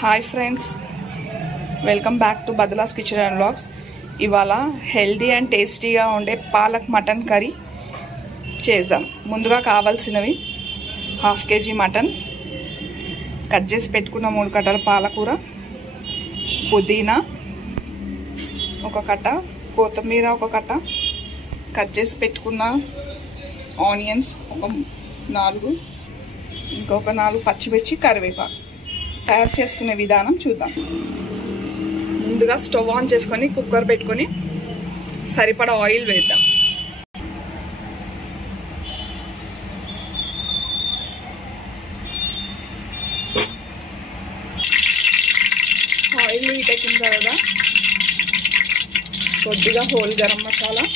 Hi friends, welcome back to బదలాస్ kitchen and vlogs. ఇవాళ healthy and టేస్టీగా ఉండే పాలక్ మటన్ కర్రీ చేద్దాం. ముందుగా కావాల్సినవి 1/2 kg మటన్, కట్ చేసి పెట్టుకున్న 3 కట్టల పాలకూర, పుదీనా 1 కట్ట, కొత్తిమీర 1 కట్ట, కట్ చేసి పెట్టుకున్న ఆనియన్స్ 4, ఇంకొక 4 పచ్చిమిర్చి, కరివేపాకు. తయారు చేసుకునే విధానం చూద్దాం. ముందుగా స్టవ్ ఆన్ చేసుకొని కుక్కర్ పెట్టుకొని సరిపడా ఆయిల్ వేద్దాం. ఆయిల్ హీట్ ఎక్కిన తర్వాత కొద్దిగా హోల్ గరం మసాలా,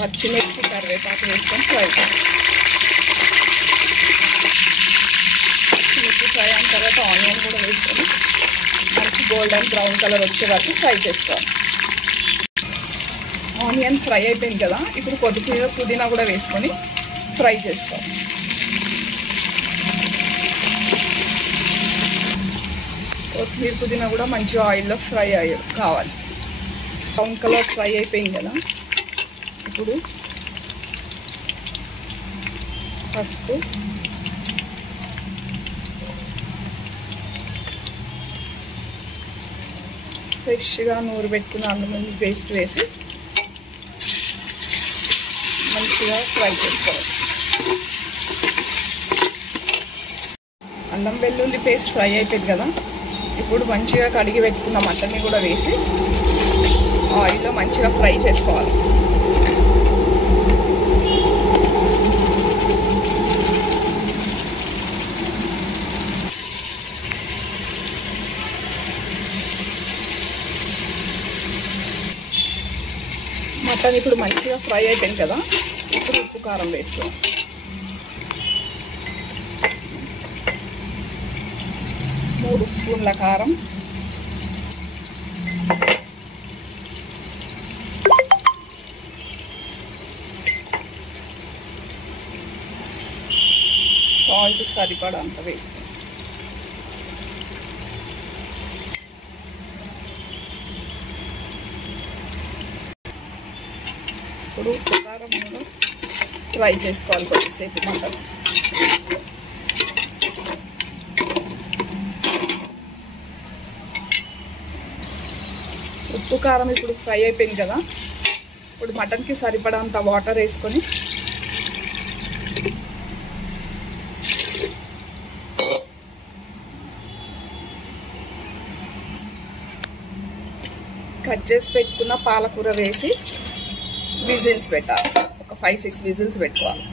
పచ్చిమిర్చి, కరివేపాకు వేసుకొని ఫ్రై చేయాలి. ఫ్రై అయిన తర్వాత ఆనియన్ కూడా వేసుకొని మంచి గోల్డెన్ బ్రౌన్ కలర్ వచ్చే వరకు ఫ్రై చేసుకోవాలి. ఆనియన్ ఫ్రై అయిపోయింది కదా, ఇప్పుడు కొద్దిగా పుదీనా కూడా వేసుకొని ఫ్రై చేసుకోవాలి. కొత్తిమీర, పుదీనా కూడా మంచిగా ఆయిల్లో ఫ్రై కావాలి. బ్రౌన్ కలర్ ఫ్రై అయిపోయింది కదా, ఇప్పుడు పసుపు, ఫ్రెష్గా నూరబెట్టుకున్న అల్లం వెల్లుల్లి పేస్ట్ వేసి మంచిగా ఫ్రై చేసుకోవాలి. అల్లం వెల్లుల్లి పేస్ట్ ఫ్రై అయిపోయింది కదా, ఇప్పుడు మంచిగా కడిగి పెట్టుకున్న మటన్ని కూడా వేసి ఆయిల్లో మంచిగా ఫ్రై చేసుకోవాలి. మటన్ ఇప్పుడు మంచిగా ఫ్రై అయిపోయింది కదా, ఇప్పుడు ఉప్పు కారం వేసుకోవాలి. మూడు స్పూన్ల కారం, సాల్ట్ సరిపడంత వేసుకోవాలి. ఇప్పుడు ఉప్పు కారం కూడా ఫ్రై చేసుకోవాలి కొద్దిసేపు మటన్. ఉప్పు కారం ఇప్పుడు ఫ్రై అయిపోయింది కదా, ఇప్పుడు మటన్కి సరిపడంత వాటర్ వేసుకొని కట్ చేసి పెట్టుకున్న పాలకూర వేసి విజిల్స్ పెట్టాలి. ఒక 5-6 విజిల్స్ పెట్టుకోవాలి.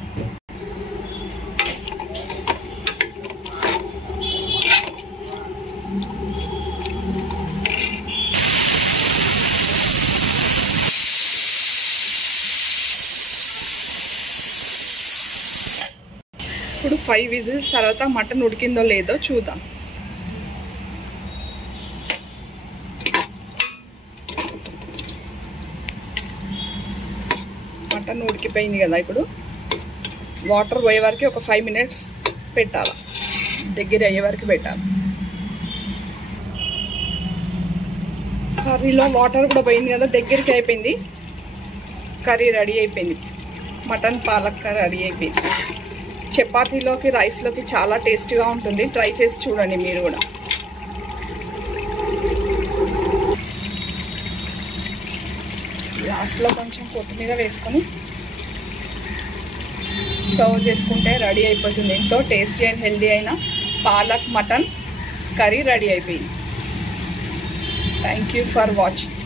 ఇప్పుడు 5 విజిల్స్ తర్వాత మటన్ ఉడికిందో లేదో చూద్దాం. మటన్ ఉడికిపోయింది కదా, ఇప్పుడు వాటర్ పోయే వరకు ఒక 5 minutes పెట్టాలి. దగ్గర అయ్యే వరకు పెట్టాలి. కర్రీలో వాటర్ కూడా పోయింది కదా, దగ్గరికి అయిపోయింది. కర్రీ రెడీ అయిపోయింది. మటన్ పాలక్ కర్రీ రెడీ అయిపోయింది. చపాతీలోకి, రైస్లోకి చాలా టేస్టీగా ఉంటుంది. ట్రై చేసి చూడండి మీరు కూడా. లాస్ట్లో కొంచెం కొత్తిమీర వేసుకొని సర్వ్ చేసుకుంటే రెడీ అయిపోతుంది. ఎంతో టేస్టీ అండ్ హెల్దీ అయిన పాలక్ మటన్ కర్రీ రెడీ అయిపోయింది. Thank you for watching.